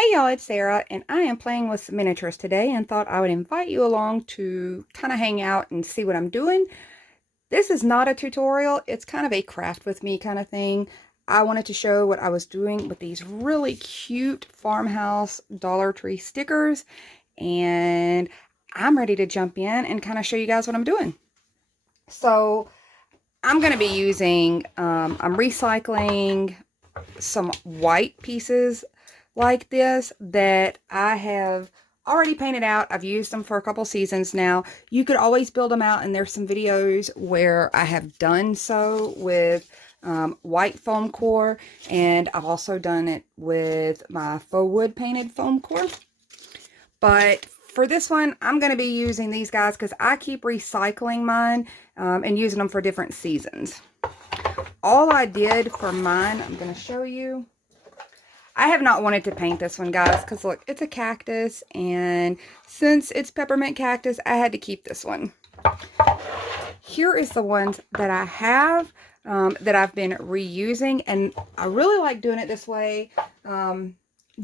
Hey y'all, it's Sarah, and I am playing with some miniatures today and thought I would invite you along to kind of hang out and see what I'm doing. This is not a tutorial, it's kind of a craft with me kind of thing. I wanted to show what I was doing with these really cute farmhouse Dollar Tree stickers, and I'm ready to jump in and kind of show you guys what I'm doing. So I'm going to be using, I'm recycling some white pieces like this that I have already painted out. I've used them for a couple seasons now. You could always build them out, and there's some videos where I have done so with white foam core, and I've also done it with my faux wood painted foam core. But for this one, I'm going to be using these guys because I keep recycling mine and using them for different seasons. All I did for mine, I'm going to show you. I have not wanted to paint this one, guys, because look, it's a cactus, and since it's peppermint cactus, I had to keep this one. Here is the ones that I have that I've been reusing, and I really like doing it this way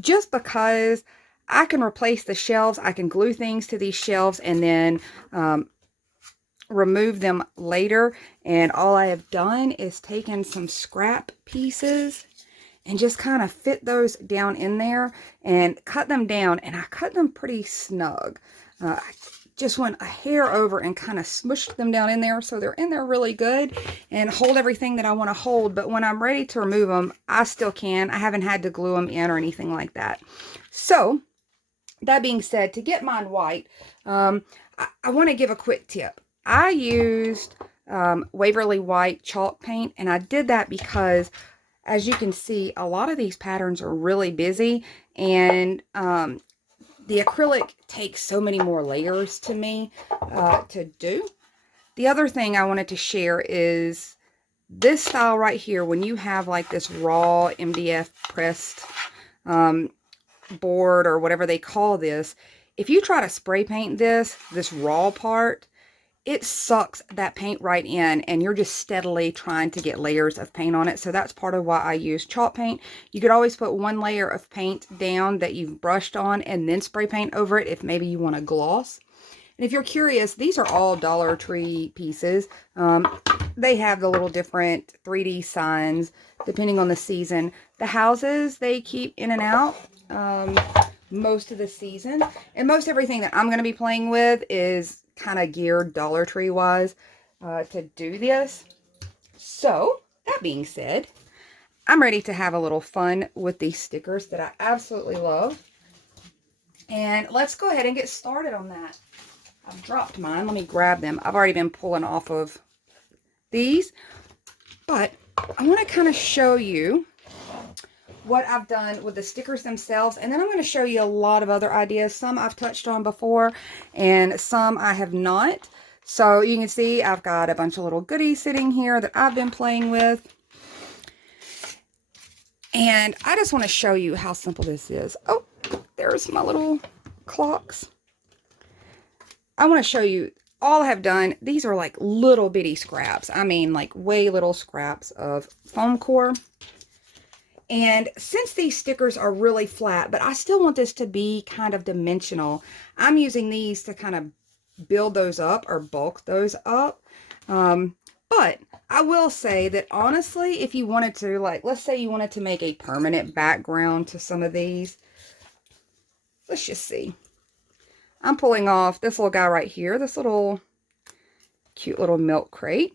just because I can replace the shelves. I can glue things to these shelves and then remove them later, and all I have done is taken some scrap pieces and just kind of fit those down in there and cut them down, and I cut them pretty snug. I just went a hair over and kind of smushed them down in there so they're in there really good and hold everything that I want to hold, but when I'm ready to remove them, I still can. I haven't had to glue them in or anything like that. So that being said, to get mine white, I want to give a quick tip. I used Waverly White chalk paint, and I did that because, as you can see, a lot of these patterns are really busy, and the acrylic takes so many more layers to me to do. The other thing I wanted to share is this style right here. When you have like this raw MDF pressed board or whatever they call this, if you try to spray paint this raw part, it sucks that paint right in, and you're just steadily trying to get layers of paint on it. So that's part of why I use chalk paint. You could always put one layer of paint down that you've brushed on and then spray paint over it if maybe you want a gloss. And if you're curious, these are all Dollar Tree pieces. They have the little different 3D signs depending on the season. The houses, they keep in and out most of the season. And most everything that I'm going to be playing with is kind of geared Dollar Tree wise to do this. So that being said, I'm ready to have a little fun with these stickers that I absolutely love, and let's go ahead and get started on that. I've dropped mine. Let me grab them. I've already been pulling off of these, but I want to kind of show you what I've done with the stickers themselves, and then I'm going to show you a lot of other ideas. Some I've touched on before and some I have not. So you can see I've got a bunch of little goodies sitting here that I've been playing with, and I just want to show you how simple this is. Oh, there's my little clocks. I want to show you all I have done. These are like little bitty scraps. I mean, like way little scraps of foam core. And since these stickers are really flat, but I still want this to be kind of dimensional, I'm using these to kind of build those up or bulk those up. But I will say that honestly, if you wanted to, like, let's say you wanted to make a permanent background to some of these, let's just see. I'm pulling off this little guy right here, this little cute little milk crate.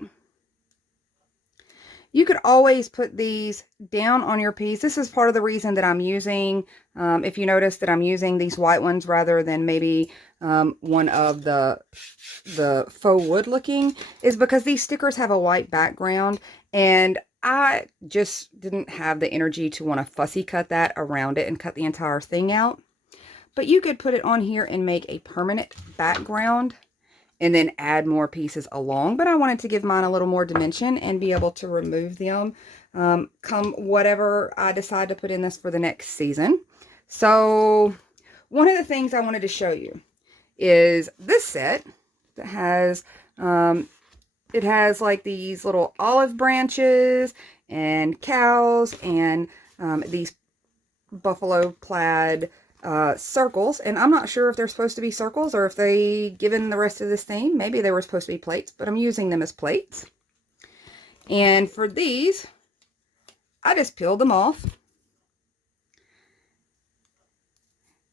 You could always put these down on your piece. This is part of the reason that I'm using, if you notice that I'm using these white ones rather than maybe one of the faux wood looking, is because these stickers have a white background, and I just didn't have the energy to want to fussy cut that around it and cut the entire thing out. But you could put it on here and make a permanent background and then add more pieces along. But I wanted to give mine a little more dimension and be able to remove them come whatever I decide to put in this for the next season. So one of the things I wanted to show you is this set that has, it has like these little olive branches and cows and these buffalo plaid circles, and I'm not sure if they're supposed to be circles or if they, given the rest of this theme, maybe they were supposed to be plates, but I'm using them as plates. And for these, I just peeled them off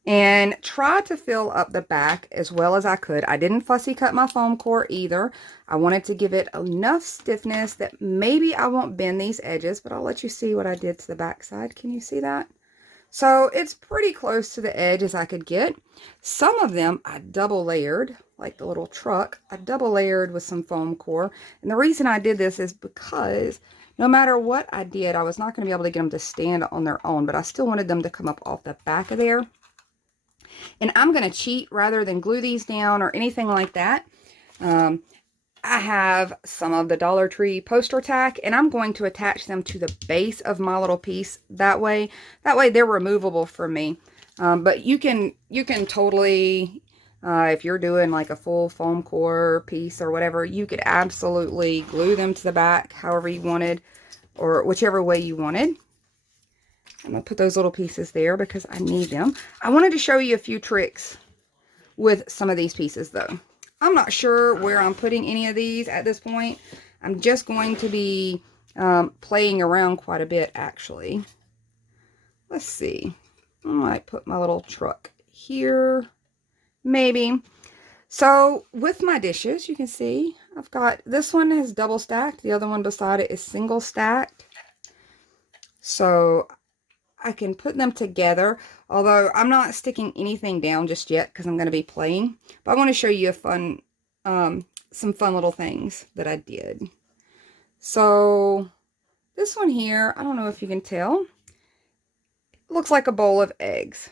and tried to fill up the back as well as I could. I didn't fussy cut my foam core either. I wanted to give it enough stiffness that maybe I won't bend these edges, but I'll let you see what I did to the back side. Can you see that? So it's pretty close to the edge as I could get. Some of them I double layered, like the little truck. I double layered with some foam core. And the reason I did this is because no matter what I did, I was not going to be able to get them to stand on their own, but I still wanted them to come up off the back of there. And I'm going to cheat rather than glue these down or anything like that. I have some of the Dollar Tree poster tack, and I'm going to attach them to the base of my little piece that way. That way they're removable for me. But you can totally, if you're doing like a full foam core piece or whatever, you could absolutely glue them to the back however you wanted, or whichever way you wanted. I'm going to put those little pieces there because I need them. I wanted to show you a few tricks with some of these pieces though. I'm not sure where I'm putting any of these at this point. I'm just going to be playing around quite a bit actually. Let's see. I might put my little truck here. Maybe. So with my dishes, you can see I've got, this one is double stacked. The other one beside it is single stacked. So I can put them together, although I'm not sticking anything down just yet because I'm going to be playing. But I want to show you a fun, some fun little things that I did. So this one here, I don't know if you can tell, it looks like a bowl of eggs.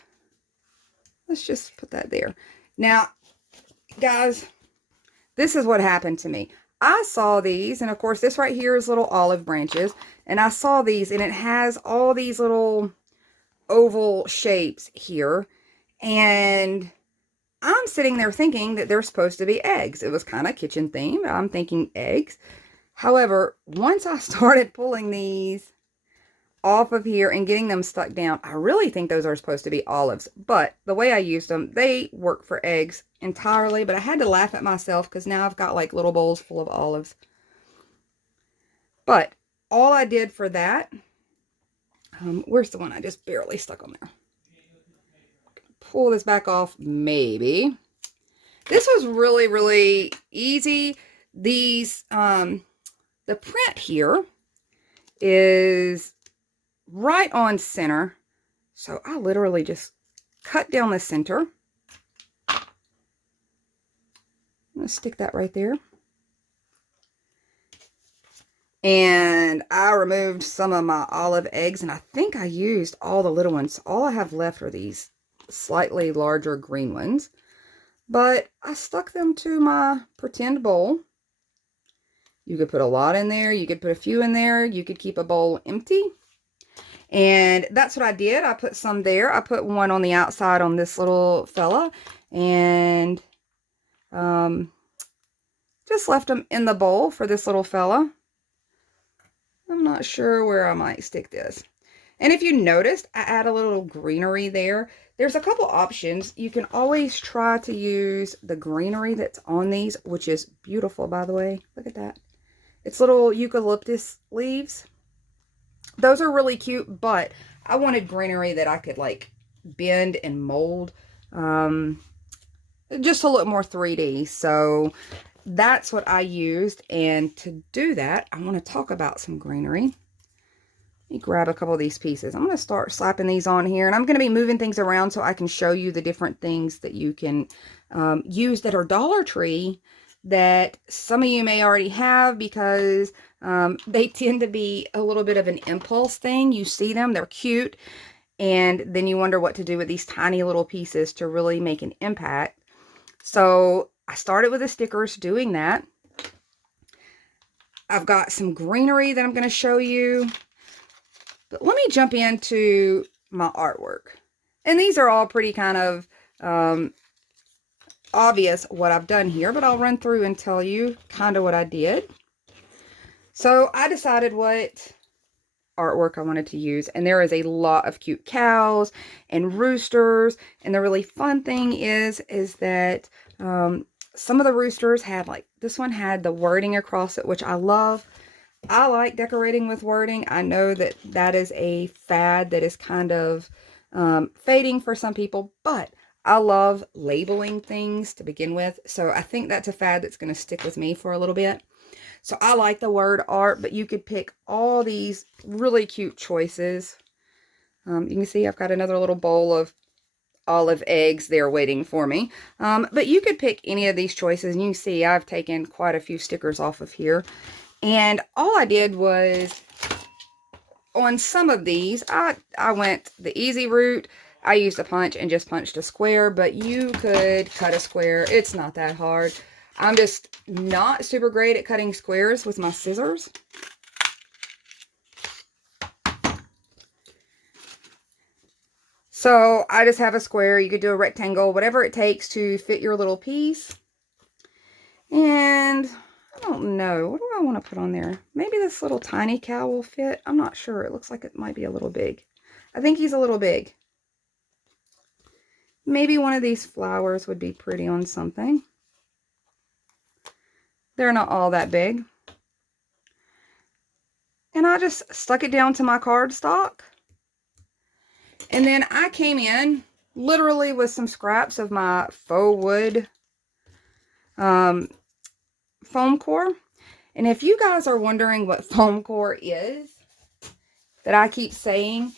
Let's just put that there. Now, guys, this is what happened to me. I saw these, and of course this right here is little olive branches, and I saw these, and it has all these little oval shapes here, and I'm sitting there thinking that they're supposed to be eggs. It was kind of kitchen themed. I'm thinking eggs. However, once I started pulling these off of here and getting them stuck down, I really think those are supposed to be olives, but the way I used them, they work for eggs entirely. But I had to laugh at myself because now I've got like little bowls full of olives. But all I did for that, where's the one I just barely stuck on there? Pull this back off, maybe. This was really, really easy. These, the print here is right on center. So I literally just cut down the center. I'm going to stick that right there. And I removed some of my olive eggs, and I think I used all the little ones. All I have left are these slightly larger green ones. But I stuck them to my pretend bowl. You could put a lot in there. You could put a few in there. You could keep a bowl empty. And that's what I did. I put some there. I put one on the outside on this little fella. And just left them in the bowl for this little fella. I'm not sure where I might stick this. And if you noticed, I add a little greenery there. There's a couple options. You can always try to use the greenery that's on these, which is beautiful, by the way. Look at that. It's little eucalyptus leaves. Those are really cute, but I wanted greenery that I could like bend and mold just to look more 3D. So that's what I used. And to do that, I want to talk about some greenery. Let me grab a couple of these pieces. I'm going to start slapping these on here, and I'm going to be moving things around so I can show you the different things that you can use that are Dollar Tree that some of you may already have, because they tend to be a little bit of an impulse thing. You see them, they're cute, and then you wonder what to do with these tiny little pieces to really make an impact. So I started with the stickers doing that. I've got some greenery that I'm going to show you. But let me jump into my artwork. And these are all pretty kind of obvious what I've done here, but I'll run through and tell you kind of what I did. So I decided what artwork I wanted to use. And there is a lot of cute cows and roosters. And the really fun thing is that some of the roosters had, like, this one had the wording across it, which I love. I like decorating with wording. I know that that is a fad that is kind of fading for some people, but I love labeling things to begin with. So I think that's a fad that's going to stick with me for a little bit. So I like the word art, but you could pick all these really cute choices. You can see I've got another little bowl of olive eggs there waiting for me. But you could pick any of these choices, and you can see I've taken quite a few stickers off of here. And all I did was, on some of these, I went the easy route. I used a punch and just punched a square, but you could cut a square. It's not that hard. I'm just not super great at cutting squares with my scissors. So I just have a square. You could do a rectangle, whatever it takes to fit your little piece. And I don't know. What do I want to put on there? Maybe this little tiny cow will fit. I'm not sure. It looks like it might be a little big. I think he's a little big. Maybe one of these flowers would be pretty on something. They're not all that big. And I just stuck it down to my cardstock. And then I came in literally with some scraps of my faux wood foam core. And if you guys are wondering what foam core is, that I keep saying,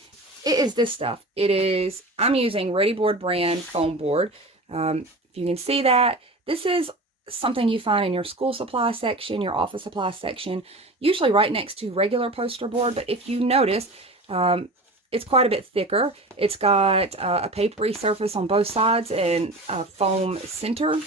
it is this stuff. It is, I'm using Readi-board brand foam board. If you can see that, this is something you find in your school supply section, your office supply section, usually right next to regular poster board. But if you notice, it's quite a bit thicker. It's got a papery surface on both sides and a foam center.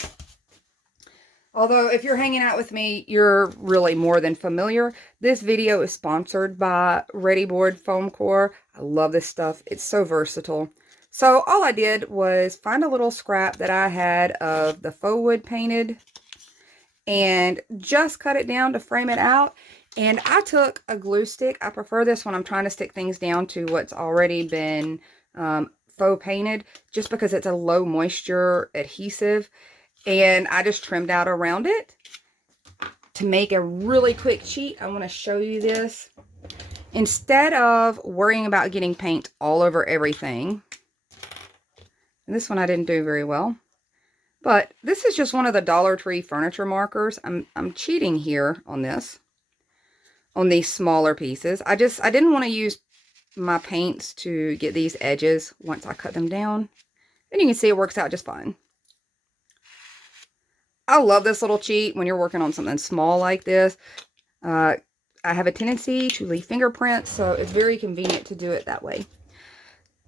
Although, if you're hanging out with me, you're really more than familiar. This video is sponsored by Readi-board foam core. I love this stuff. It's so versatile. So, all I did was find a little scrap that I had of the faux wood painted and just cut it down to frame it out. And I took a glue stick. I prefer this when I'm trying to stick things down to what's already been faux painted, just because it's a low moisture adhesive. And I just trimmed out around it. To make a really quick cheat, I want to show you this. Instead of worrying about getting paint all over everything, and this one I didn't do very well, but this is just one of the Dollar Tree furniture markers. I'm cheating here on this, on these smaller pieces. I didn't want to use my paints to get these edges once I cut them down. And you can see it works out just fine. I love this little cheat when you're working on something small like this. I have a tendency to leave fingerprints, so it's very convenient to do it that way.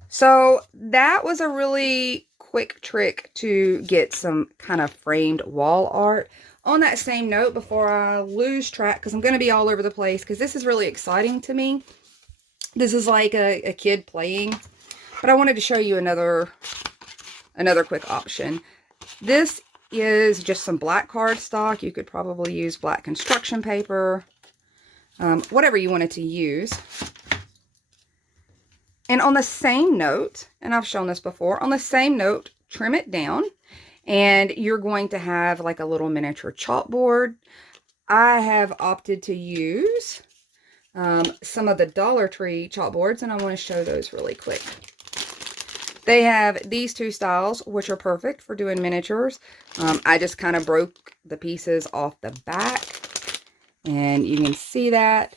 So that was a really quick trick to get some kind of framed wall art. On that same note, before I lose track, because I'm going to be all over the place, because this is really exciting to me. This is like a kid playing, but I wanted to show you another quick option. This is just some black cardstock. You could probably use black construction paper, whatever you wanted to use. And on the same note, and I've shown this before, on the same note, trim it down, and you're going to have like a little miniature chalkboard. I have opted to use some of the Dollar Tree chalkboards, and I want to show those really quick. They have these two styles, which are perfect for doing miniatures. I just kind of broke the pieces off the back, and you can see that.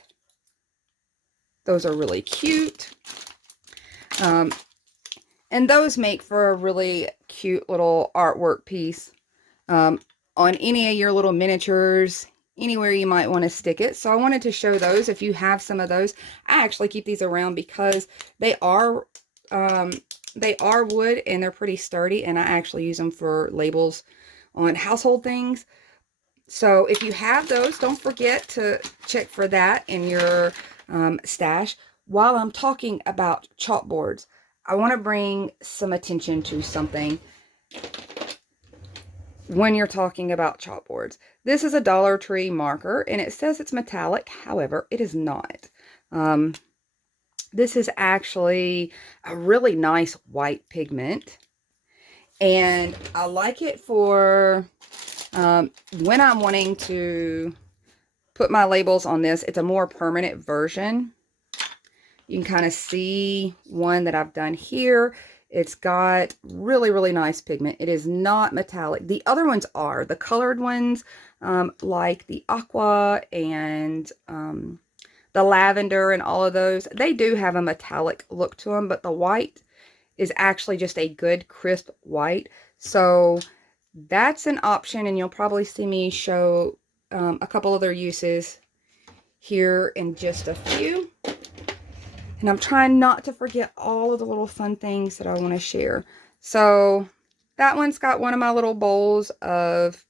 Those are really cute. And those make for a really cute little artwork piece on any of your little miniatures, anywhere you might want to stick it. So I wanted to show those. If you have some of those, I actually keep these around because they are wood and they're pretty sturdy, and I actually use them for labels on household things. So if you have those, don't forget to check for that in your stash. While I'm talking about chalkboards, I want to bring some attention to something when you're talking about chalkboards. This is a Dollar Tree marker, and it says it's metallic. However, it is not. This is actually a really nice white pigment. And I like it for when I'm wanting to put my labels on this. It's a more permanent version. You can kind of see one that I've done here. It's got really, really nice pigment. It is not metallic. The other ones are. The colored ones, like the aqua and the lavender and all of those, they do have a metallic look to them, but the white is actually just a good, crisp white. So that's an option, and you'll probably see me show a couple other uses here in just a few. And I'm trying not to forget all of the little fun things that I want to share. So that one's got one of my little bowls of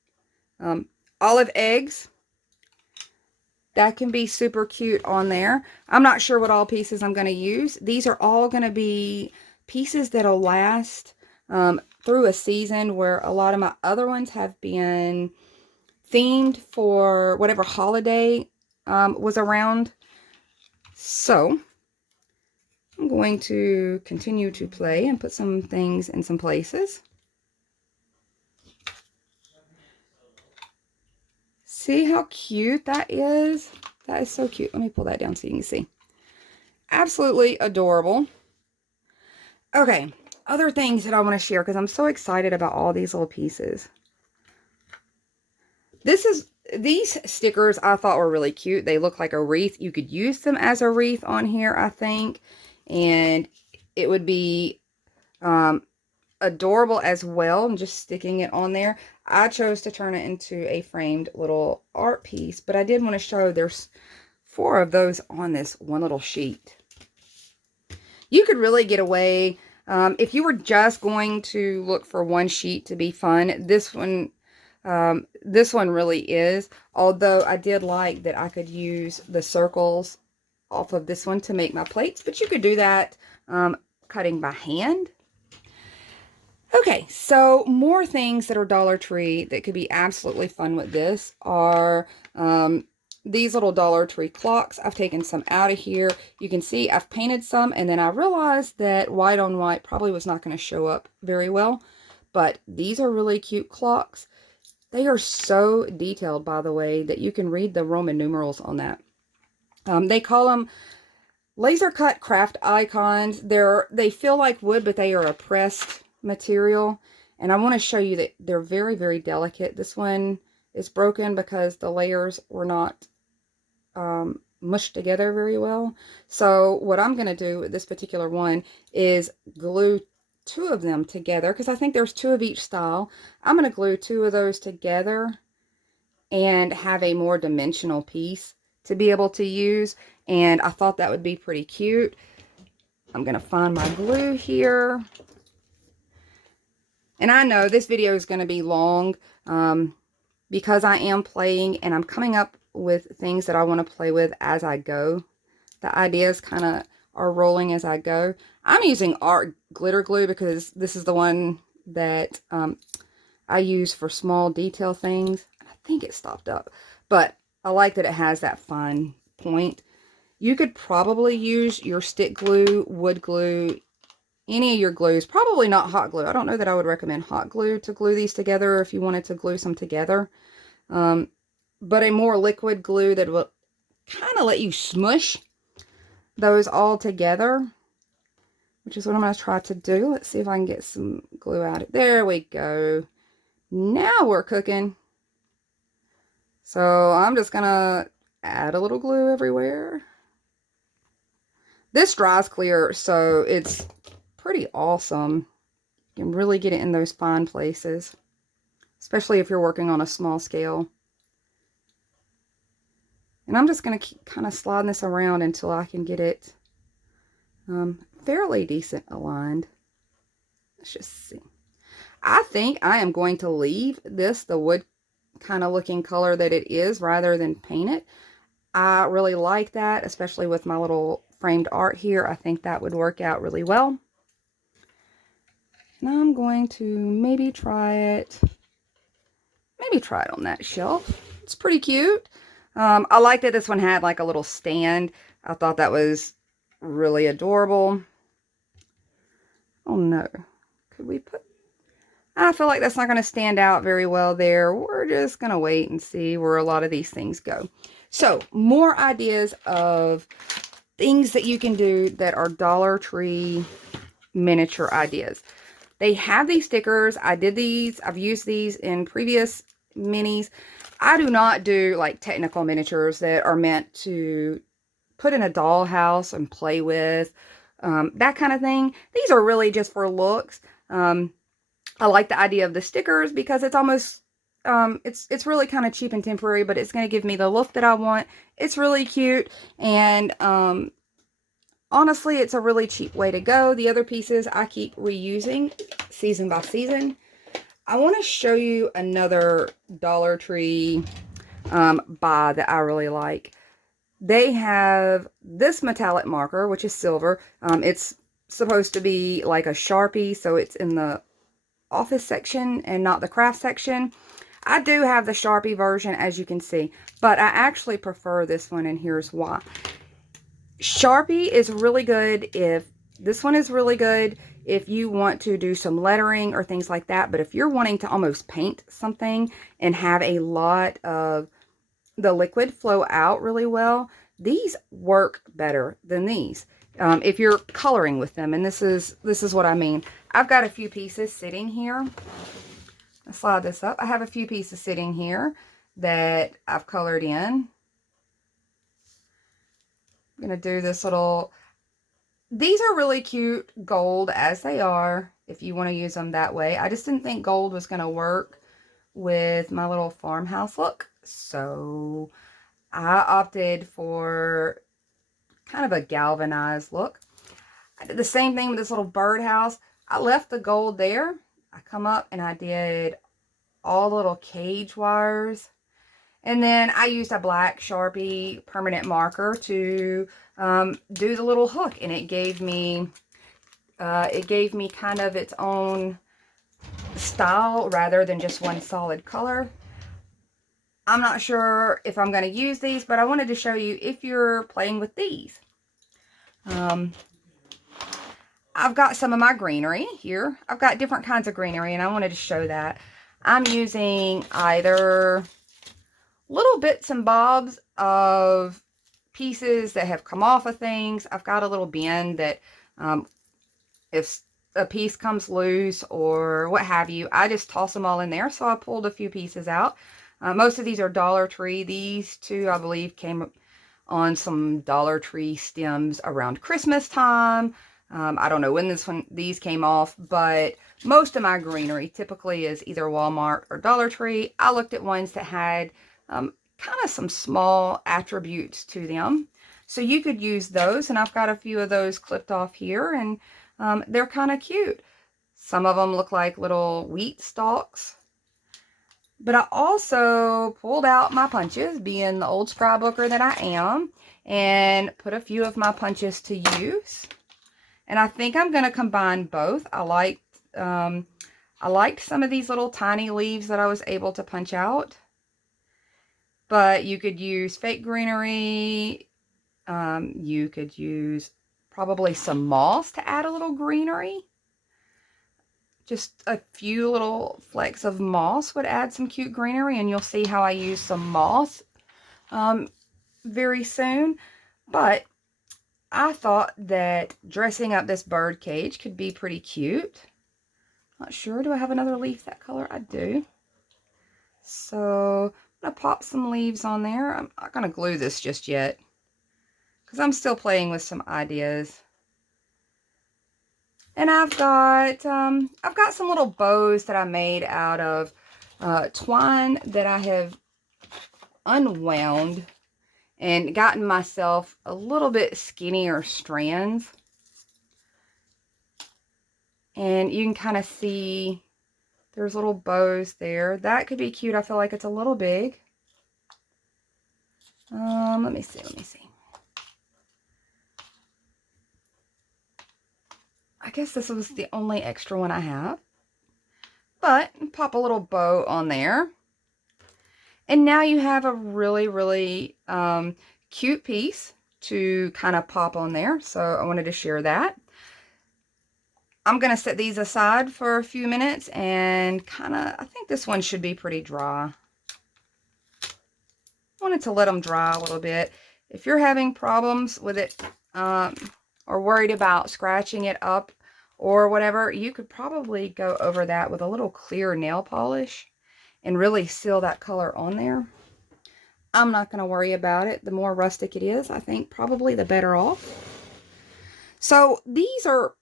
olive eggs. That can be super cute on there. I'm not sure what all pieces I'm going to use. These are all going to be pieces that'll last through a season, where a lot of my other ones have been themed for whatever holiday was around. So I'm going to continue to play and put some things in some places. See how cute that is? That is so cute. Let me pull that down so you can see. Absolutely adorable. Okay, other things that I want to share because I'm so excited about all these little pieces. These stickers I thought were really cute. They look like a wreath. You could use them as a wreath on here, I think. And it would be adorable as well. I'm just sticking it on there. I chose to turn it into a framed little art piece, but I did want to show there's 4 of those on this one little sheet. You could really get away if you were just going to look for one sheet to be fun. This one really is. Although I did like that I could use the circles off of this one to make my plates, but you could do that cutting by hand. Okay, so more things that are Dollar Tree that could be absolutely fun with this are these little Dollar Tree clocks. I've taken some out of here. You can see I've painted some, and then I realized that white on white probably was not going to show up very well. But these are really cute clocks. They are so detailed, by the way, that you can read the Roman numerals on that. They call them laser cut craft icons. They feel like wood, but they are a pressed material. And I want to show you that they're very, very delicate. This one is broken because the layers were not mushed together very well. So what I'm going to do with this particular one is glue 2 of them together, because I think there's 2 of each style. I'm going to glue 2 of those together and have a more dimensional piece to be able to use. And I thought that would be pretty cute. I'm going to find my glue here. And I know this video is going to be long because I am playing and I'm coming up with things that I want to play with as I go. The ideas kind of are rolling as I go. I'm using art glitter glue because this is the one that I use for small detail things. I think it stopped up, but I like that it has that fine point. You could probably use your stick glue, wood glue, any of your glues. Probably not hot glue. I don't know that I would recommend hot glue to glue these together if you wanted to glue some together. But a more liquid glue that will kind of let you smush those all together, which is what I'm going to try to do. Let's see if I can get some glue out. There we go. Now we're cooking. So I'm just going to add a little glue everywhere. This dries clear, so it's pretty awesome. You can really get it in those fine places, especially if you're working on a small scale. And I'm just going to keep kind of sliding this around until I can get it fairly decent aligned. Let's just see. I think I am going to leave this the wood kind of looking color that it is rather than paint it. I really like that, especially with my little framed art here. I think that would work out really well. And I'm going to maybe try it on that shelf. It's pretty cute. I like that this one had like a little stand. I thought that was really adorable. Oh no, could we put, I feel like that's not going to stand out very well there. We're just going to wait and see where a lot of these things go. So, more ideas of things that you can do that are Dollar Tree miniature ideas. They have these stickers. I did these. I've used these in previous minis. I do not do like technical miniatures that are meant to put in a dollhouse and play with, that kind of thing. These are really just for looks. I like the idea of the stickers because it's almost, it's really kind of cheap and temporary, but it's going to give me the look that I want. It's really cute, and honestly, it's a really cheap way to go. The other pieces I keep reusing season by season. I want to show you another Dollar Tree buy that I really like. They have this metallic marker, which is silver. It's supposed to be like a Sharpie, so it's in the office section and not the craft section. I do have the Sharpie version, as you can see, but I actually prefer this one, and here's why. Sharpie is really good if, this one is really good if you want to do some lettering or things like that, but if you're wanting to almost paint something and have a lot of the liquid flow out really well, these work better than these. If you're coloring with them, and this is what I mean. I've got a few pieces sitting here. Let's slide this up. I have a few pieces sitting here that I've colored in. I'm going to do this little, these are really cute gold as they are, if you want to use them that way. I just didn't think gold was going to work with my little farmhouse look, so I opted for kind of a galvanized look. I did the same thing with this little birdhouse. I left the gold there. I come up and I did all the little cage wires. And then I used a black Sharpie permanent marker to do the little hook. And it gave me kind of its own style rather than just one solid color. I'm not sure if I'm going to use these, but I wanted to show you if you're playing with these. I've got some of my greenery here. I've got different kinds of greenery, and I wanted to show that. I'm using either little bits and bobs of pieces that have come off of things. I've got a little bin that if a piece comes loose or what have you, I just toss them all in there. So I pulled a few pieces out. Most of these are Dollar Tree. These two, I believe, came on some Dollar Tree stems around Christmas time. I don't know when these came off, but most of my greenery typically is either Walmart or Dollar Tree. I looked at ones that had kind of some small attributes to them. So you could use those, and I've got a few of those clipped off here, and they're kind of cute. Some of them look like little wheat stalks. But I also pulled out my punches, being the old scrapbooker that I am, and put a few of my punches to use. And I think I'm going to combine both. I liked some of these little tiny leaves that I was able to punch out. But you could use fake greenery. You could use probably some moss to add a little greenery. Just a few little flecks of moss would add some cute greenery, and you'll see how I use some moss very soon. But I thought that dressing up this bird cage could be pretty cute. Not sure, do I have another leaf that color? I do. So I'm going to pop some leaves on there. I'm not going to glue this just yet because I'm still playing with some ideas. And I've got some little bows that I made out of twine that I have unwound and gotten myself a little bit skinnier strands. And you can kind of see there's little bows there. That could be cute. I feel like it's a little big. Let me see. I guess this was the only extra one I have. But pop a little bow on there. And now you have a really, really cute piece. to kind of pop on there. So I wanted to share that. I'm going to set these aside for a few minutes and kind of, I think this one should be pretty dry. I wanted to let them dry a little bit. If you're having problems with it or worried about scratching it up or whatever, you could probably go over that with a little clear nail polish and really seal that color on there. I'm not going to worry about it. The more rustic it is, I think probably the better off. So these are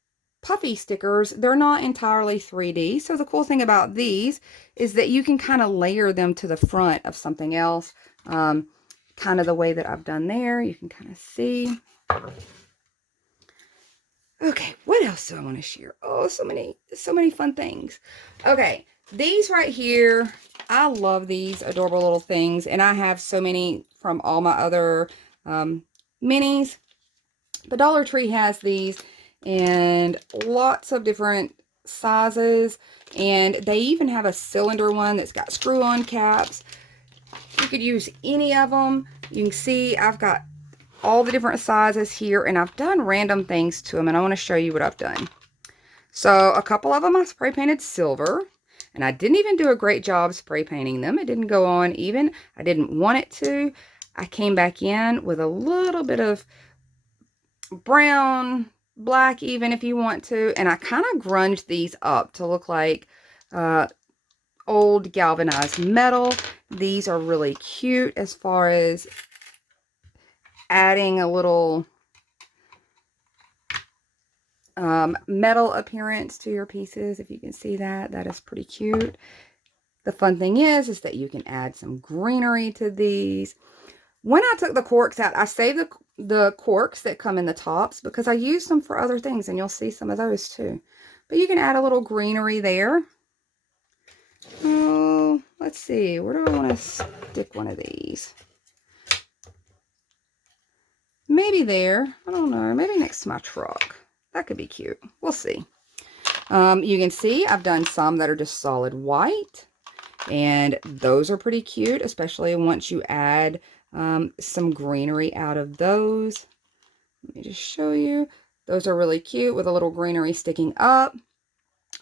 puffy stickers. They're not entirely 3D. So the cool thing about these is that you can kind of layer them to the front of something else. Kind of the way that I've done there. You can kind of see. Okay, what else do I want to share? Oh, so many fun things. Okay, these right here, I love these adorable little things, and I have so many from all my other minis. But Dollar Tree has these and lots of different sizes, and they even have a cylinder one that's got screw-on caps. You could use any of them. You can see I've got all the different sizes here, and I've done random things to them, and I want to show you what I've done. So a couple of them I spray painted silver, and I didn't even do a great job spray painting them. It didn't go on even. I didn't want it to. I came back in with a little bit of brown, black even if you want to, and I kind of grunged these up to look like old galvanized metal. These are really cute as far as adding a little metal appearance to your pieces. If you can see that, that is pretty cute. The fun thing is that you can add some greenery to these. When I took the corks out, I saved the corks that come in the tops because I used them for other things, and you'll see some of those too. But you can add a little greenery there. Oh, let's see. Where do I want to stick one of these? Maybe there. I don't know. Maybe next to my truck. That could be cute. We'll see. You can see I've done some that are just solid white. And those are pretty cute, especially once you add some greenery out of those. Let me just show you. Those are really cute with a little greenery sticking up.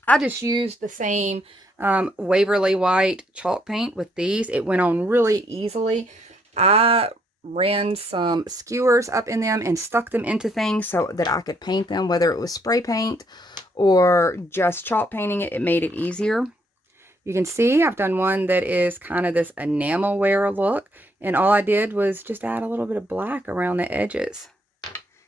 I just used the same Waverly White chalk paint with these. It went on really easily. I ran some skewers up in them and stuck them into things so that I could paint them, whether it was spray paint or just chalk painting it. It made it easier. You can see I've done one that is kind of this enamel wear look, and all I did was just add a little bit of black around the edges.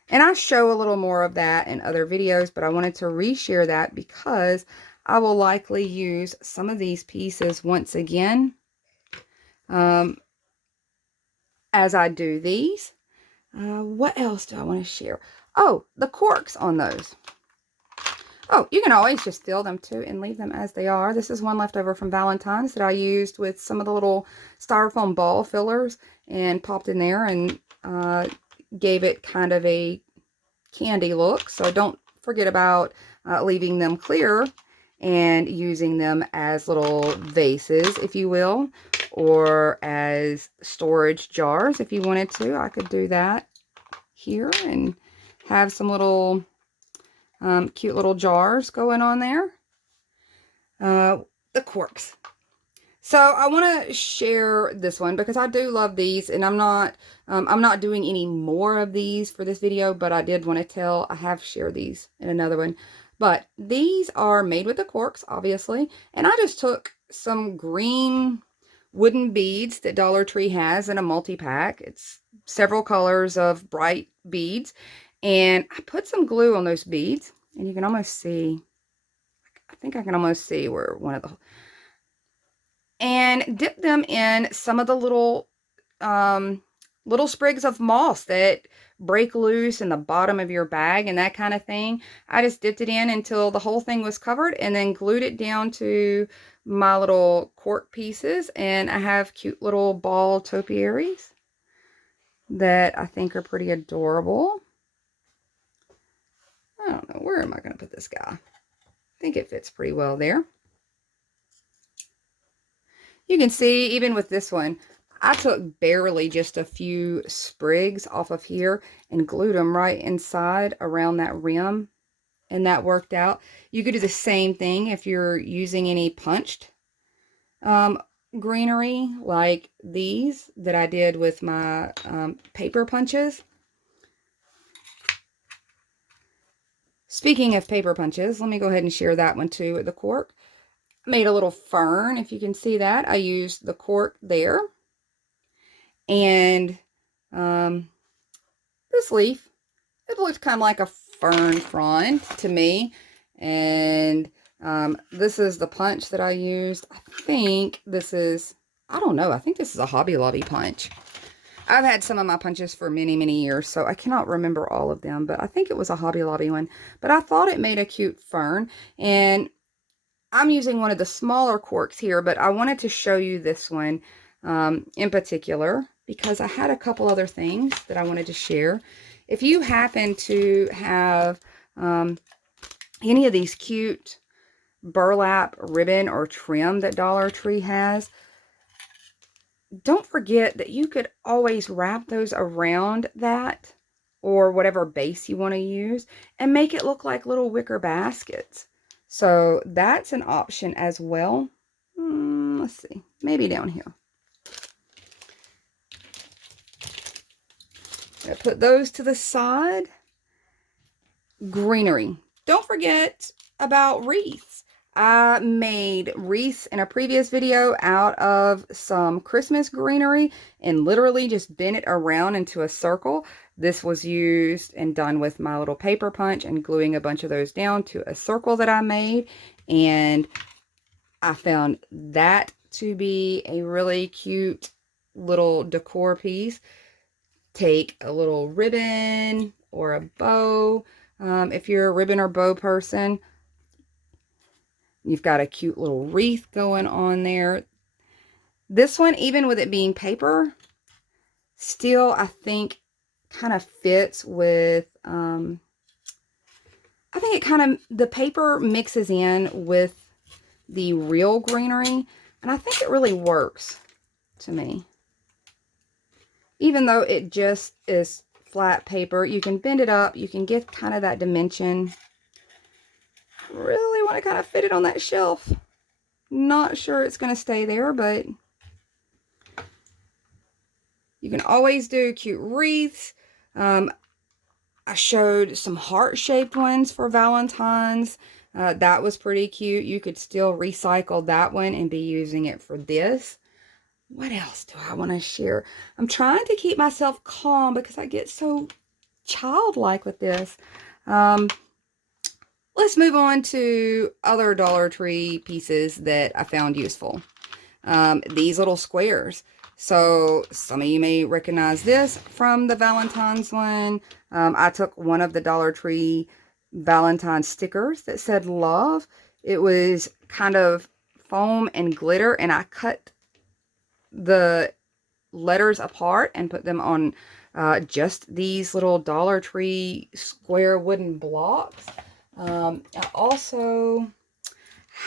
And I show a little more of that in other videos, but I wanted to reshare that because I will likely use some of these pieces once again as I do these. What else do I want to share? Oh, the corks on those. Oh, you can always just fill them too and leave them as they are. This is one left over from Valentine's that I used with some of the little styrofoam ball fillers and popped in there and gave it kind of a candy look. So don't forget about leaving them clear and using them as little vases, if you will, or as storage jars if you wanted to. I could do that here and have some little cute little jars going on there. The corks. So I want to share this one because I do love these, and I'm not doing any more of these for this video, but I did want to tell, I have shared these in another one, but these are made with the corks, obviously, and I just took some green wooden beads that Dollar Tree has in a multi-pack. It's several colors of bright beads, and I put some glue on those beads, and you can almost see, I think I can almost see where one of the, and dip them in some of the little sprigs of moss that break loose in the bottom of your bag and that kind of thing. I just dipped it in until the whole thing was covered and then glued it down to my little cork pieces, and I have cute little ball topiaries that I think are pretty adorable. I don't know, where am I going to put this guy? I think it fits pretty well there. You can see, even with this one, I took barely just a few sprigs off of here and glued them right inside around that rim, and that worked out. You could do the same thing if you're using any punched greenery like these that I did with my paper punches. Speaking of paper punches, let me go ahead and share that one too with the cork. Made a little fern, if you can see that. I used the cork there. And this leaf, it looks kind of like a fern frond to me. And this is the punch that I used. I think this is, I don't know, I think this is a Hobby Lobby punch. I've had some of my punches for many, many years, so I cannot remember all of them, but I think it was a Hobby Lobby one. But I thought it made a cute fern, and I'm using one of the smaller corks here, but I wanted to show you this one in particular because I had a couple other things that I wanted to share. If you happen to have any of these cute burlap ribbon or trim that Dollar Tree has, don't forget that you could always wrap those around that or whatever base you want to use and make it look like little wicker baskets. So that's an option as well. Let's see, maybe down here. I'm gonna put those to the side. Greenery. Don't forget about wreaths. I made wreaths in a previous video out of some Christmas greenery and literally just bent it around into a circle. This was used and done with my little paper punch and gluing a bunch of those down to a circle that I made. And I found that to be a really cute little decor piece. Take a little ribbon or a bow. If you're a ribbon or bow person, you've got a cute little wreath going on there. This one, even with it being paper, still I think kind of fits with, I think it kind of, the paper mixes in with the real greenery, and I think it really works to me. Even though it just is flat paper, you can bend it up, you can get kind of that dimension. Really want to kind of fit it on that shelf. Not sure it's going to stay there, but you can always do cute wreaths. I showed some heart-shaped ones for Valentine's. That was pretty cute. You could still recycle that one and be using it for this. What else do I want to share? I'm trying to keep myself calm because I get so childlike with this. Let's move on to other Dollar Tree pieces that I found useful. These little squares. So some of you may recognize this from the Valentine's one. I took one of the Dollar Tree Valentine's stickers that said love. It was kind of foam and glitter, and I cut the letters apart and put them on just these little Dollar Tree square wooden blocks. I also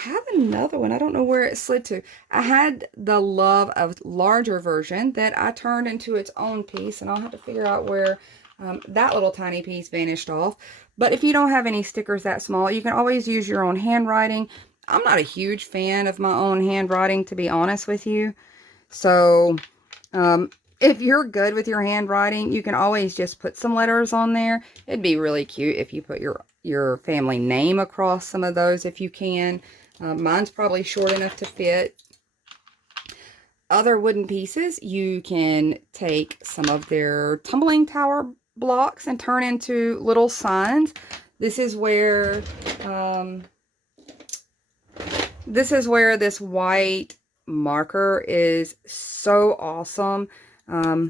have another one. I don't know where it slid to. I had the Love of larger version that I turned into its own piece, and I'll have to figure out where that little tiny piece vanished off. But if you don't have any stickers that small, you can always use your own handwriting. I'm not a huge fan of my own handwriting, to be honest with you. So if you're good with your handwriting, you can always just put some letters on there. It'd be really cute if you put your family name across some of those if you can. Mine's probably short enough to fit. Other wooden pieces, you can take some of their tumbling tower blocks and turn into little signs. This is where this white marker is so awesome. I'm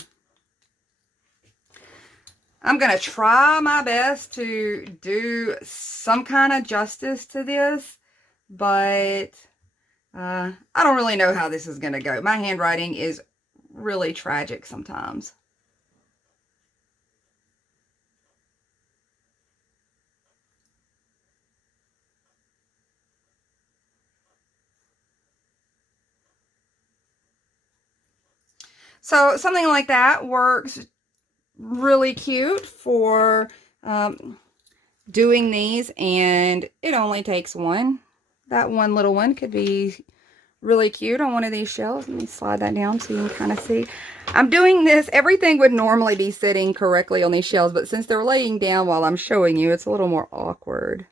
going to try my best to do some kind of justice to this, but I don't really know how this is going to go. My handwriting is really tragic sometimes. So something like that works really cute for doing these, and it only takes one. That one little one could be really cute on one of these shelves. Let me slide that down so you can kind of see. I'm doing this. Everything would normally be sitting correctly on these shelves, but since they're laying down while I'm showing you, it's a little more awkward.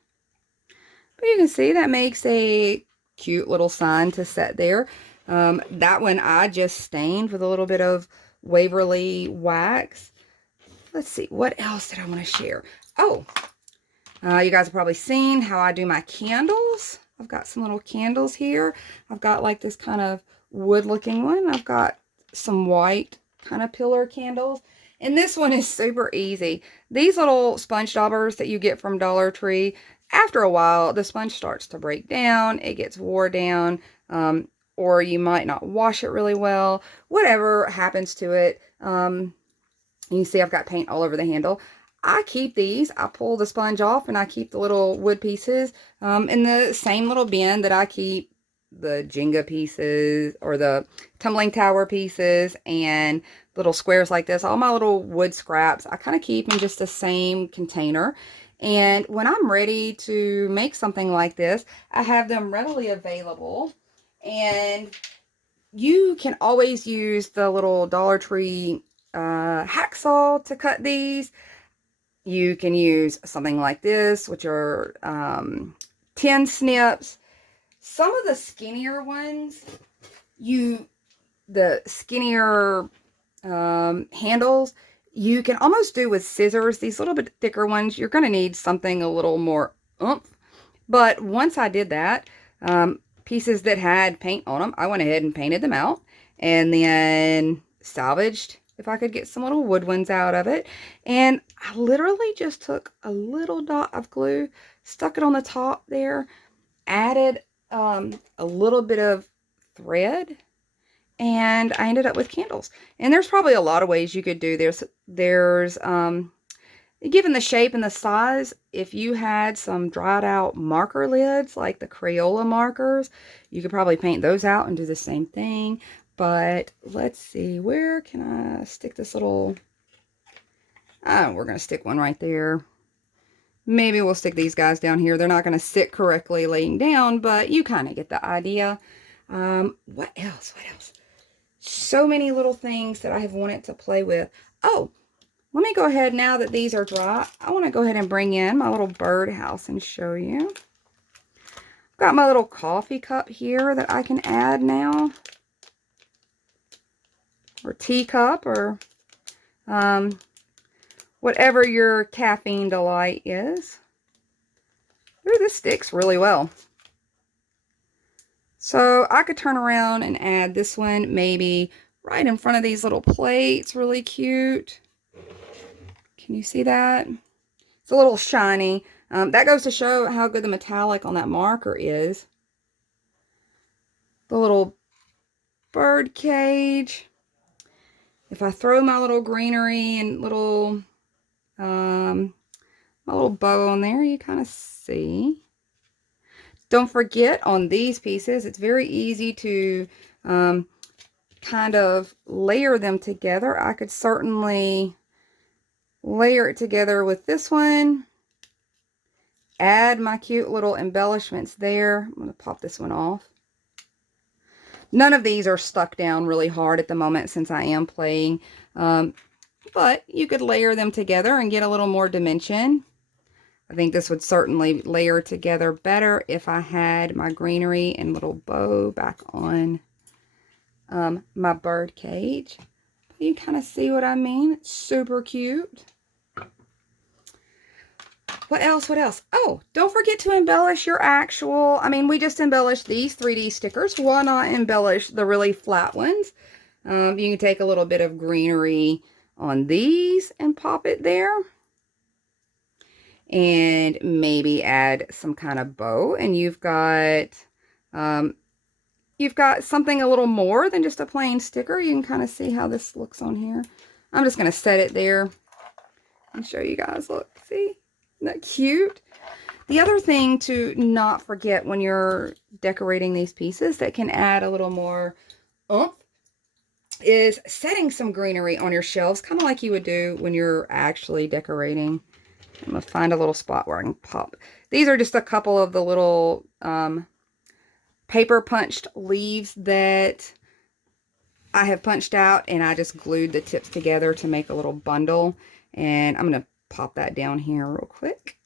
But you can see that makes a cute little sign to set there. That one I just stained with a little bit of Waverly wax. Let's see, what else did I want to share? Oh, you guys have probably seen how I do my candles. I've got some little candles here. I've got like this kind of wood looking one. I've got some white kind of pillar candles. And this one is super easy. These little sponge daubers that you get from Dollar Tree, after a while, the sponge starts to break down. It gets wore down, or you might not wash it really well. Whatever happens to it. You see I've got paint all over the handle. I keep these. I pull the sponge off and I keep the little wood pieces in the same little bin that I keep the Jenga pieces or the tumbling tower pieces and little squares like this. All my little wood scraps, I kind of keep in just the same container. And when I'm ready to make something like this, I have them readily available. And you can always use the little Dollar Tree hacksaw to cut these. You can use something like this, which are 10 snips. Some of the skinnier ones, the skinnier handles, you can almost do with scissors. These little bit thicker ones, you're going to need something a little more oomph. But once I did that, pieces that had paint on them, I went ahead and painted them out and then salvaged if I could get some little wood ones out of it. And I literally just took a little dot of glue, stuck it on the top there, added a little bit of thread, and I ended up with candles. And there's probably a lot of ways you could do this. There's, given the shape and the size, if you had some dried out marker lids, like the Crayola markers, you could probably paint those out and do the same thing. But let's see, where can I stick this little, we're going to stick one right there. Maybe we'll stick these guys down here. They're not going to sit correctly laying down, but you kind of get the idea. What else? What else? So many little things that I have wanted to play with. Oh, let me go ahead now that these are dry. I want to go ahead and bring in my little birdhouse and show you. I've got my little coffee cup here that I can add now. Or teacup, or whatever your caffeine delight is. Ooh, this sticks really well. So I could turn around and add this one maybe right in front of these little plates. Really cute. Can you see that? It's a little shiny. That goes to show how good the metallic on that marker is. The little bird cage. If I throw my little greenery and little, my little bow on there, you kind of see. Don't forget on these pieces, it's very easy to kind of layer them together. I could certainly layer it together with this one. Add my cute little embellishments there. I'm going to pop this one off. None of these are stuck down really hard at the moment since I am playing. But you could layer them together and get a little more dimension. I think this would certainly layer together better if I had my greenery and little bow back on my bird cage. You kind of see what I mean? It's super cute. What else? What else? Oh, don't forget to embellish your actual, we just embellished these 3D stickers. Why not embellish the really flat ones? You can take a little bit of greenery on these and pop it there. And maybe add some kind of bow. And you've got something a little more than just a plain sticker. You can kind of see how this looks on here. I'm just going to set it there and show you guys. Look, see? Isn't that cute? The other thing to not forget when you're decorating these pieces that can add a little more oomph is setting some greenery on your shelves, kind of like you would do when you're actually decorating. I'm going to find a little spot where I can pop. These are just a couple of the little paper punched leaves that I have punched out, and I just glued the tips together to make a little bundle. And I'm going to pop that down here real quick.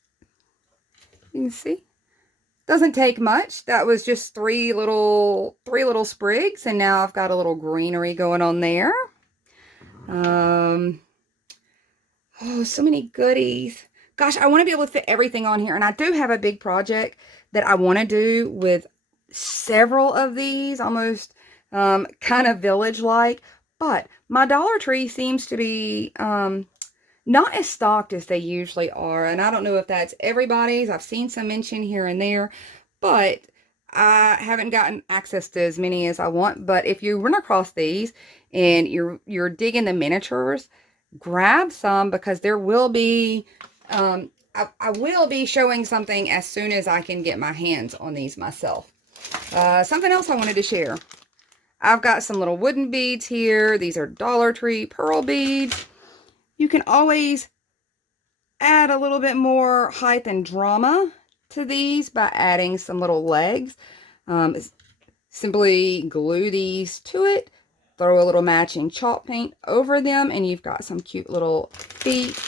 You can see. Doesn't take much. That was just three little sprigs, and now I've got a little greenery going on there. Oh, so many goodies. Gosh, I want to be able to fit everything on here, and I do have a big project that I want to do with several of these, almost kind of village-like, but my Dollar Tree seems to be not as stocked as they usually are, and I don't know if that's everybody's. I've seen some mention here and there, but I haven't gotten access to as many as I want. But if you run across these and you're digging the miniatures, grab some, because there will be I will be showing something as soon as I can get my hands on these myself. Something else I wanted to share. I've got some little wooden beads here. These are Dollar Tree pearl beads. You can always add a little bit more height and drama to these by adding some little legs. Simply glue these to it, throw a little matching chalk paint over them, and you've got some cute little feet.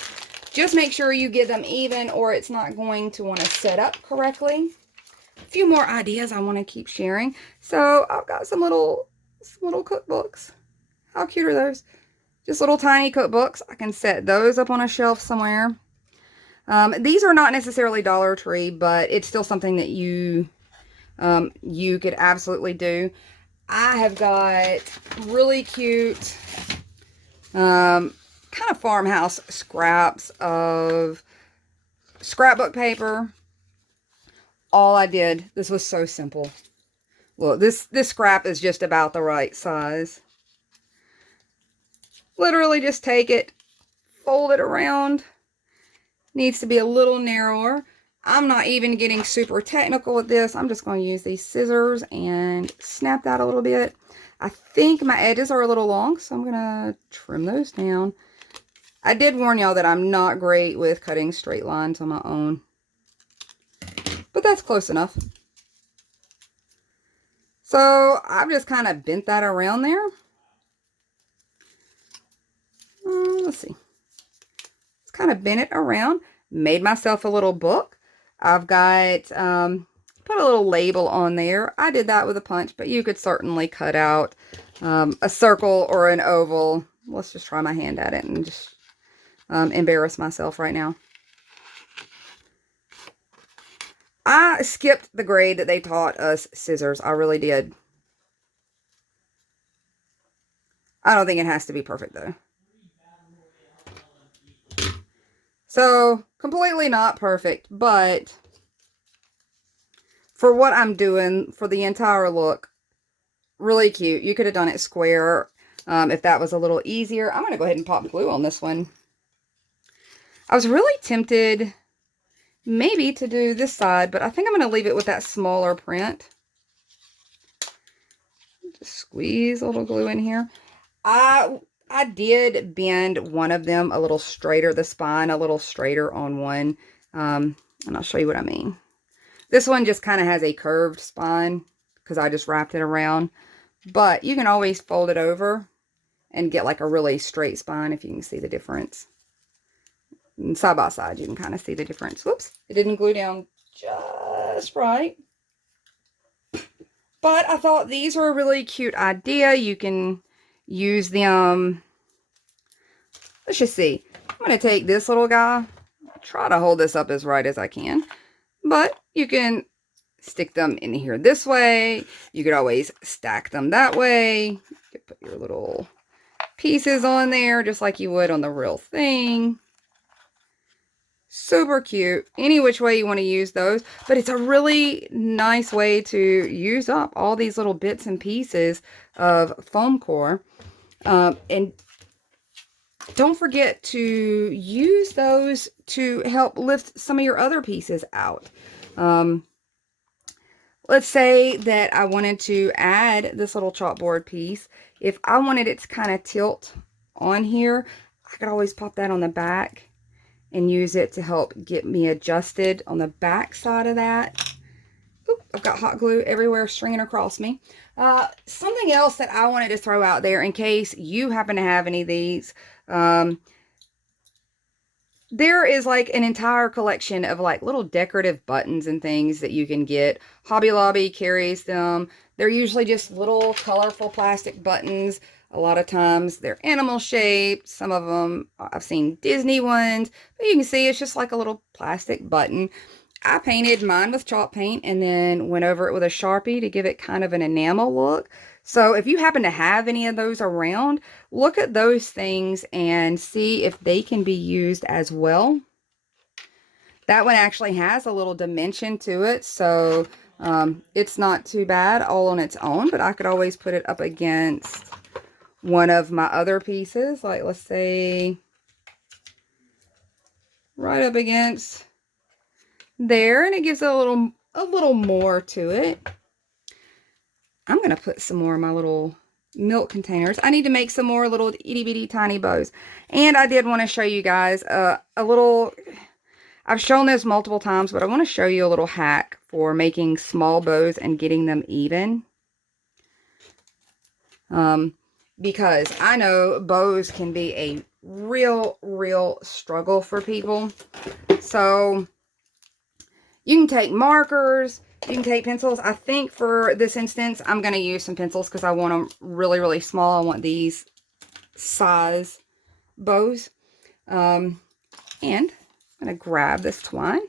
Just make sure you get them even, or it's not going to want to set up correctly. A few more ideas I want to keep sharing. So I've got some little cookbooks. How cute are those? Just little tiny cookbooks. I can set those up on a shelf somewhere. These are not necessarily Dollar Tree, but it's still something that you could absolutely do. I have got really cute kind of farmhouse scraps of scrapbook paper. All I did, this was so simple. Well, this scrap is just about the right size. Literally just take it, fold it around. Needs to be a little narrower. I'm not even getting super technical with this. I'm just going to use these scissors and snap that a little bit. I think my edges are a little long, so I'm going to trim those down. I did warn y'all that I'm not great with cutting straight lines on my own, but that's close enough. So I've just kind of bent that around there. Let's see. Just kind of bent it around. Made myself a little book. I've got, put a little label on there. I did that with a punch, but you could certainly cut out a circle or an oval. Let's just try my hand at it and just embarrass myself right now. I skipped the grade that they taught us scissors. I really did. I don't think it has to be perfect though. So, completely not perfect, but for what I'm doing, for the entire look, really cute. You could have done it square if that was a little easier. I'm going to go ahead and pop glue on this one. I was really tempted maybe to do this side, but I think I'm going to leave it with that smaller print. Just squeeze a little glue in here. I did bend one of them a little straighter, the spine a little straighter on one, and I'll show you what I mean. This one just kind of has a curved spine because I just wrapped it around, but you can always fold it over and get like a really straight spine if you can see the difference. And side by side, you can kind of see the difference. Whoops, it didn't glue down just right. But I thought these were a really cute idea. You can use them. Let's just see. I'm going to take this little guy. Try to hold this up as right as I can. But you can stick them in here this way. You could always stack them that way. You could put your little pieces on there just like you would on the real thing. Super cute. Any which way you want to use those. But it's a really nice way to use up all these little bits and pieces of foam core. And don't forget to use those to help lift some of your other pieces out. let's say that I wanted to add this little chalkboard piece. If I wanted it to kind of tilt on here, I could always pop that on the back and use it to help get me adjusted on the back side of that. Oop, I've got hot glue everywhere stringing across me. Something else that I wanted to throw out there in case you happen to have any of these. There is like an entire collection of like little decorative buttons and things that you can get. Hobby Lobby carries them. They're usually just little colorful plastic buttons. A lot of times they're animal shaped. Some of them, I've seen Disney ones, but you can see it's just like a little plastic button. I painted mine with chalk paint and then went over it with a Sharpie to give it kind of an enamel look. So if you happen to have any of those around, look at those things and see if they can be used as well. That one actually has a little dimension to it, so it's not too bad all on its own, but I could always put it up against one of my other pieces, like let's say right up against there, and it gives it a little more to it. I'm going to put some more of my little milk containers. I need to make some more little itty bitty tiny bows. And I did want to show you guys a little, I've shown this multiple times, but I want to show you a little hack for making small bows and getting them even. Because I know bows can be a real struggle for people. So you can take markers, you can take pencils. I think for this instance, I'm going to use some pencils because I want them really small. I want these size bows. And I'm going to grab this twine.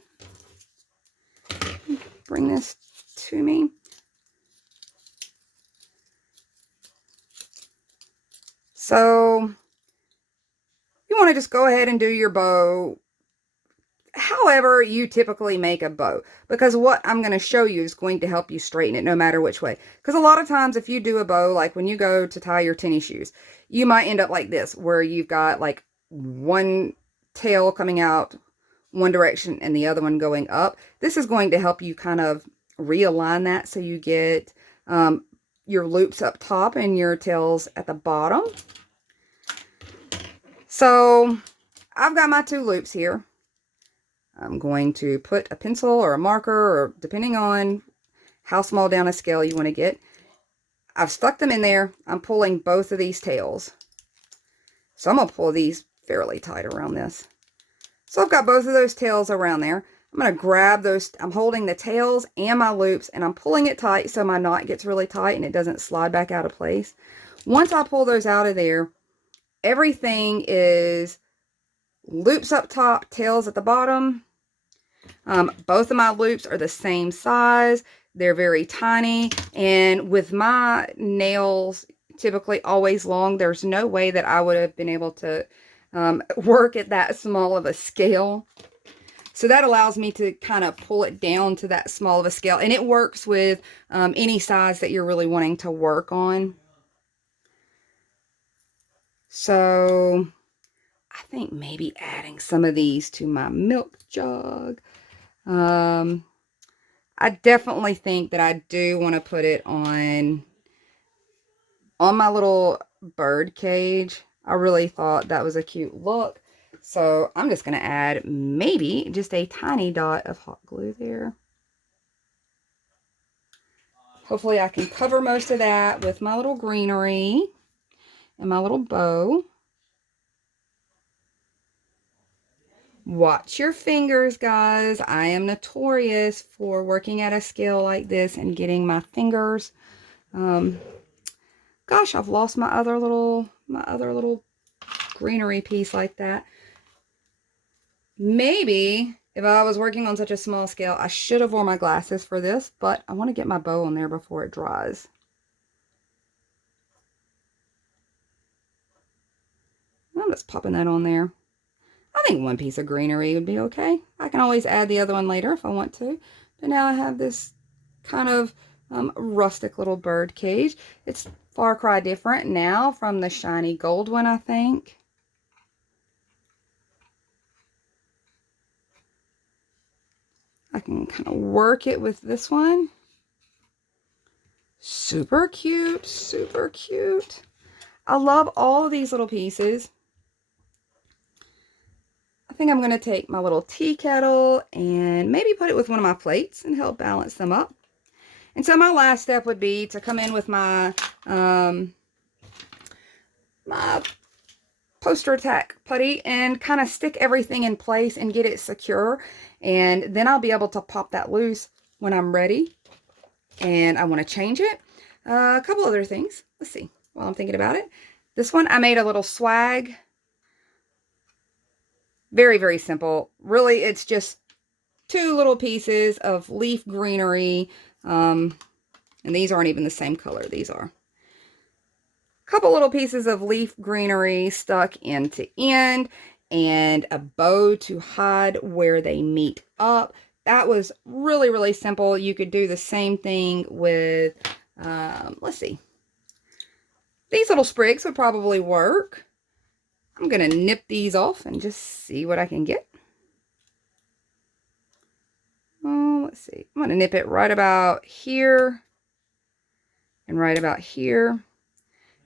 Bring this to me. So you want to just go ahead and do your bow however you typically make a bow, because what I'm going to show you is going to help you straighten it no matter which way. Because a lot of times if you do a bow, like when you go to tie your tennis shoes, you might end up like this, where you've got like one tail coming out one direction and the other one going up. This is going to help you kind of realign that so you get your loops up top and your tails at the bottom. So I've got my two loops here. I'm going to put a pencil or a marker, or depending on how small down a scale you want to get. I've stuck them in there. I'm pulling both of these tails. So I'm going to pull these fairly tight around this. So I've got both of those tails around there. I'm going to grab those. I'm holding the tails and my loops, and I'm pulling it tight so my knot gets really tight and it doesn't slide back out of place. Once I pull those out of there, everything is loops up top, tails at the bottom. Both of my loops are the same size. They're very tiny. And with my nails typically always long, there's no way that I would have been able to work at that small of a scale. So that allows me to kind of pull it down to that small of a scale. And it works with any size that you're really wanting to work on. So I think maybe adding some of these to my milk jug. I definitely think that I do want to put it on my little bird cage. I really thought that was a cute look. So I'm just going to add maybe just a tiny dot of hot glue there. Hopefully I can cover most of that with my little greenery and my little bow. Watch your fingers, guys. I am notorious for working at a scale like this and getting my fingers. Gosh, I've lost my other little greenery piece like that. Maybe if I was working on such a small scale, I should have worn my glasses for this, but I want to get my bow on there before it dries. I'm just popping that on there. I think one piece of greenery would be okay. I can always add the other one later if I want to. But now I have this kind of rustic little bird cage. It's far cry different now from the shiny gold one, I think. I can kind of work it with this one. Super cute, super cute. I love all of these little pieces. I think I'm going to take my little tea kettle and maybe put it with one of my plates and help balance them up. And so my last step would be to come in with my my poster tack putty and kind of stick everything in place and get it secure. And then I'll be able to pop that loose when I'm ready and I want to change it. A couple other things. Let's see while I'm thinking about it. This one, I made a little swag. Very, very simple. Really, it's just two little pieces of leaf greenery. And these aren't even the same color. These are. A couple little pieces of leaf greenery stuck end to end. And a bow to hide where they meet up. That was really, really simple. You could do the same thing with, let's see. These little sprigs would probably work. I'm going to nip these off and just see what I can get. Oh, let's see. I'm going to nip it right about here and right about here. And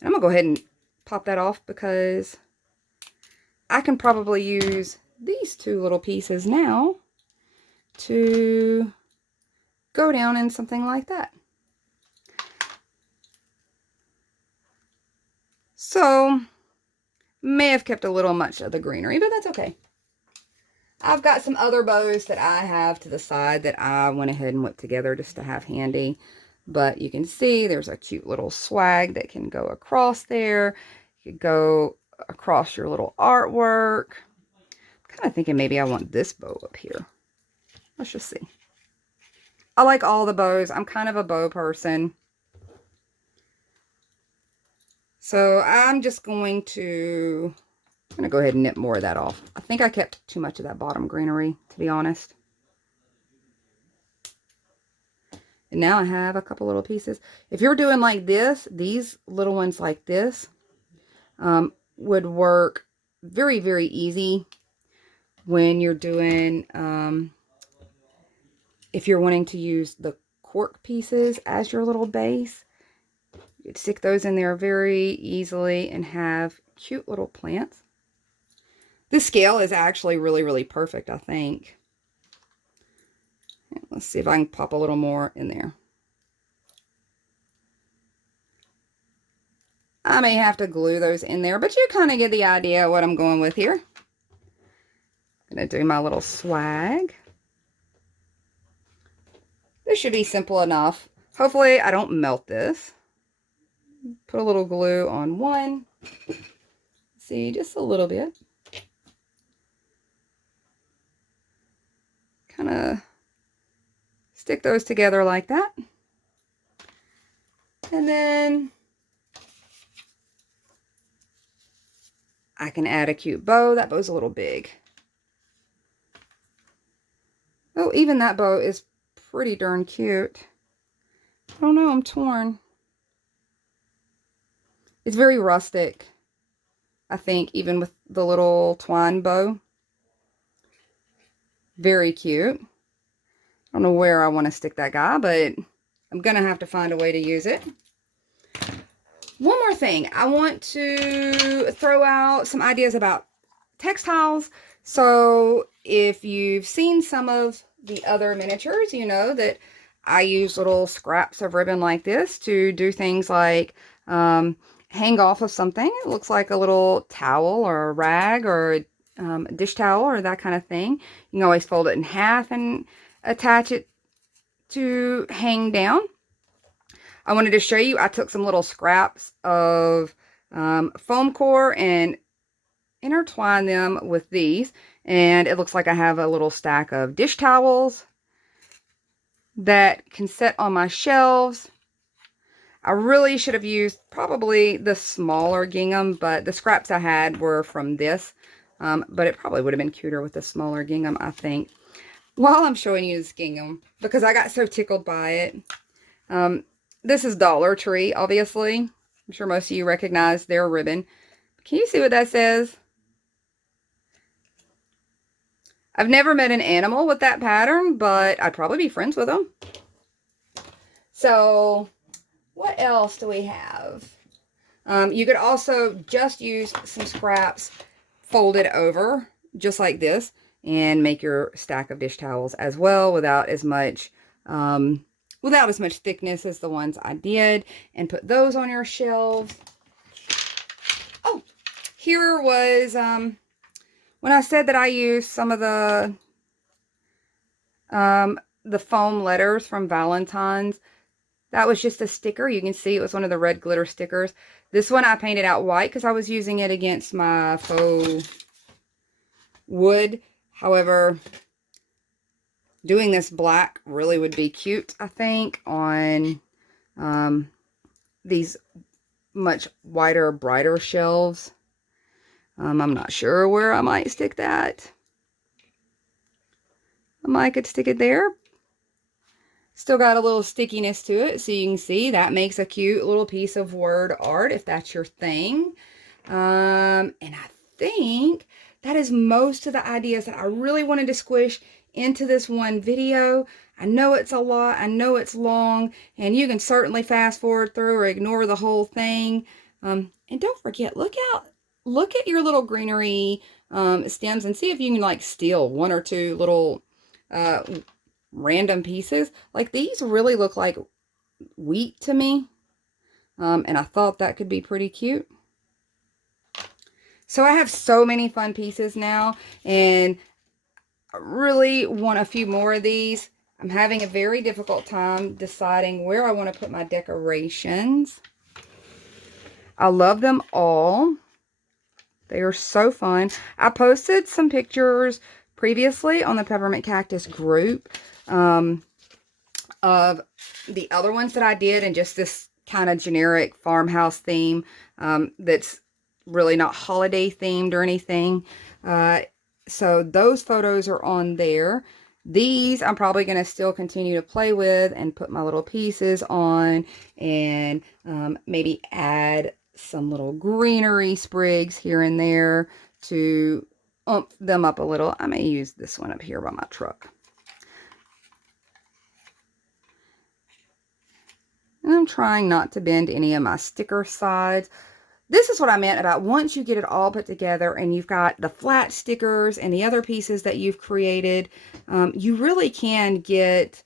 I'm going to go ahead and pop that off because I can probably use these two little pieces now to go down in something like that. So, may have kept a little much of the greenery, but that's okay. I've got some other bows that I have to the side that I went ahead and whipped together just to have handy. But you can see there's a cute little swag that can go across there. You could go across your little artwork. I'm kind of thinking maybe I want this bow up here. Let's just see. I like all the bows. I'm kind of a bow person. So I'm just going to go ahead and nip more of that off. I think I kept too much of that bottom greenery, to be honest. And now I have a couple little pieces. If you're doing like this, these little ones like this would work very, very easy when you're doing, if you're wanting to use the cork pieces as your little base. You'd stick those in there very easily and have cute little plants. This scale is actually really, really perfect, I think. Let's see if I can pop a little more in there. I may have to glue those in there, but you kind of get the idea of what I'm going with here. I'm going to do my little swag. This should be simple enough. Hopefully I don't melt this. Put a little glue on one. See, just a little bit. Kind of stick those together like that. And then I can add a cute bow. That bow's a little big. Oh, even that bow is pretty darn cute. I don't know, I'm torn. It's very rustic, I think, even with the little twine bow. Very cute. I don't know where I want to stick that guy, but I'm going to have to find a way to use it. One more thing. I want to throw out some ideas about textiles. So if you've seen some of the other miniatures, you know that I use little scraps of ribbon like this to do things like hang off of something. It looks like a little towel or a rag or a dish towel or that kind of thing. You can always fold it in half and attach it to hang down. I wanted to show you, I took some little scraps of foam core and intertwined them with these. And it looks like I have a little stack of dish towels that can sit on my shelves. I really should have used probably the smaller gingham, but the scraps I had were from this. But it probably would have been cuter with the smaller gingham, I think. While I'm showing you this gingham, because I got so tickled by it. This is Dollar Tree, obviously. I'm sure most of you recognize their ribbon. Can you see what that says? I've never met an animal with that pattern, but I'd probably be friends with them. So What else do we have? You could also just use some scraps folded over, just like this, and make your stack of dish towels as well without as much thickness as the ones I did, and put those on your shelves. Oh, here was when I said that I used some of the foam letters from Valentine's. That was just a sticker. You can see it was one of the red glitter stickers. This one I painted out white because I was using it against my faux wood. However, doing this black really would be cute, I think, on these much wider, brighter shelves. I'm not sure where I might stick that. I might could stick it there. Still got a little stickiness to it, so you can see that makes a cute little piece of word art if that's your thing. And I think that is most of the ideas that I really wanted to squish into this one video. I know it's a lot, I know it's long, and you can certainly fast forward through or ignore the whole thing. And don't forget, look at your little greenery stems and see if you can like steal one or two little random pieces. Like these really look like wheat to me, and I thought that could be pretty cute. So I have so many fun pieces now, and I really want a few more of these. I'm having a very difficult time deciding where I want to put my decorations. I love them all. They are so fun. I posted some pictures previously on the Peppermint Cactus group of the other ones that I did, and just this kind of generic farmhouse theme that's really not holiday themed or anything. So those photos are on there. These I'm probably going to still continue to play with and put my little pieces on, and maybe add some little greenery sprigs here and there to ump them up a little. I may use this one up here by my truck. And I'm trying not to bend any of my sticker sides. This is what I meant about once you get it all put together and you've got the flat stickers and the other pieces that you've created, you really can get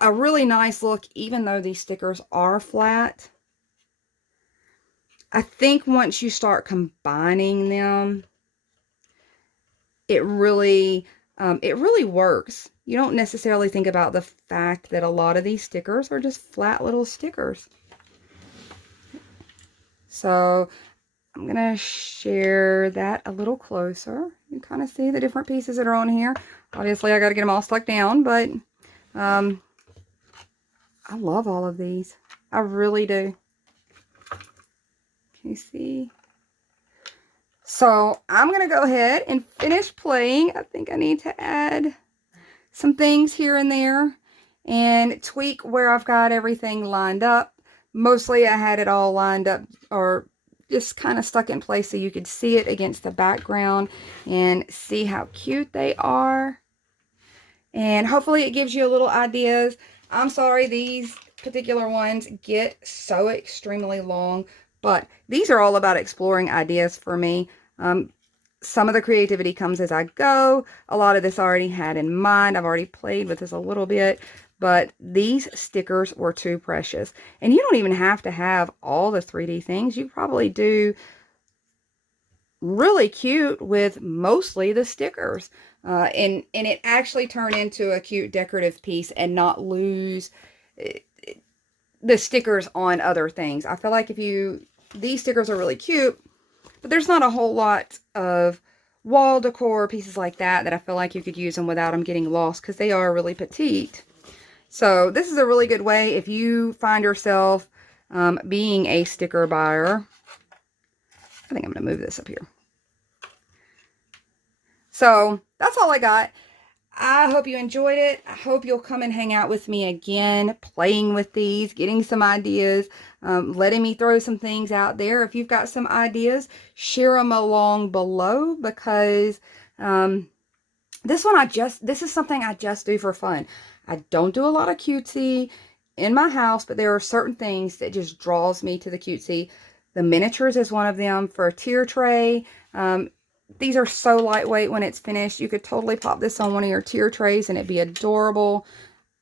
a really nice look, even though these stickers are flat. I think once you start combining them, it really works. You don't necessarily think about the fact that a lot of these stickers are just flat little stickers. So I'm going to share that a little closer. You kind of see the different pieces that are on here. Obviously, I got to get them all stuck down, but I love all of these. I really do. Can you see? So I'm going to go ahead and finish playing. I think I need to add some things here and there and tweak where I've got everything lined up. Mostly I had it all lined up or just kind of stuck in place so you could see it against the background and see how cute they are. And hopefully it gives you a little ideas. I'm sorry these particular ones get so extremely long, but these are all about exploring ideas for me. Some of the creativity comes as I go. A lot of this I already had in mind. I've already played with this a little bit, but these stickers were too precious. And you don't even have to have all the 3D things. You probably do really cute with mostly the stickers. And it actually turned into a cute decorative piece and not lose the stickers on other things. I feel like these stickers are really cute, but there's not a whole lot of wall decor pieces like that I feel like you could use them without them getting lost because they are really petite. So this is a really good way if you find yourself being a sticker buyer. I think I'm going to move this up here. So that's all I got. I hope you enjoyed it. I hope you'll come and hang out with me again, playing with these, getting some ideas, letting me throw some things out there. If you've got some ideas, share them along below, because this is something I just do for fun. I don't do a lot of cutesy in my house, but there are certain things that just draws me to the cutesy. The miniatures is one of them for a tier tray. These are so lightweight when it's finished. You could totally pop this on one of your tier trays and it'd be adorable.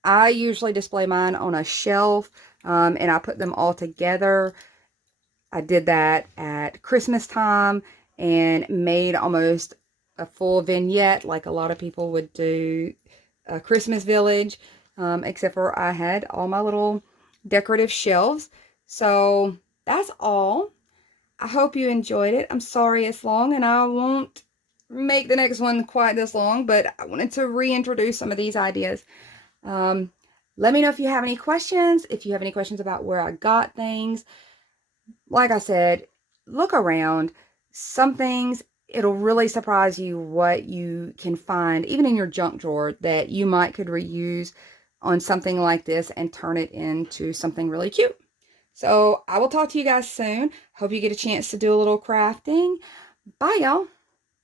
I usually display mine on a shelf, and I put them all together. I did that at Christmas time and made almost a full vignette like a lot of people would do a Christmas village, except for I had all my little decorative shelves. So that's all. I hope you enjoyed it. I'm sorry it's long and I won't make the next one quite this long, but I wanted to reintroduce some of these ideas. Let me know if you have any questions, if you have any questions about where I got things. Like I said, look around. Some things, it'll really surprise you what you can find, even in your junk drawer, that you might could reuse on something like this and turn it into something really cute. So I will talk to you guys soon. Hope you get a chance to do a little crafting. Bye, y'all.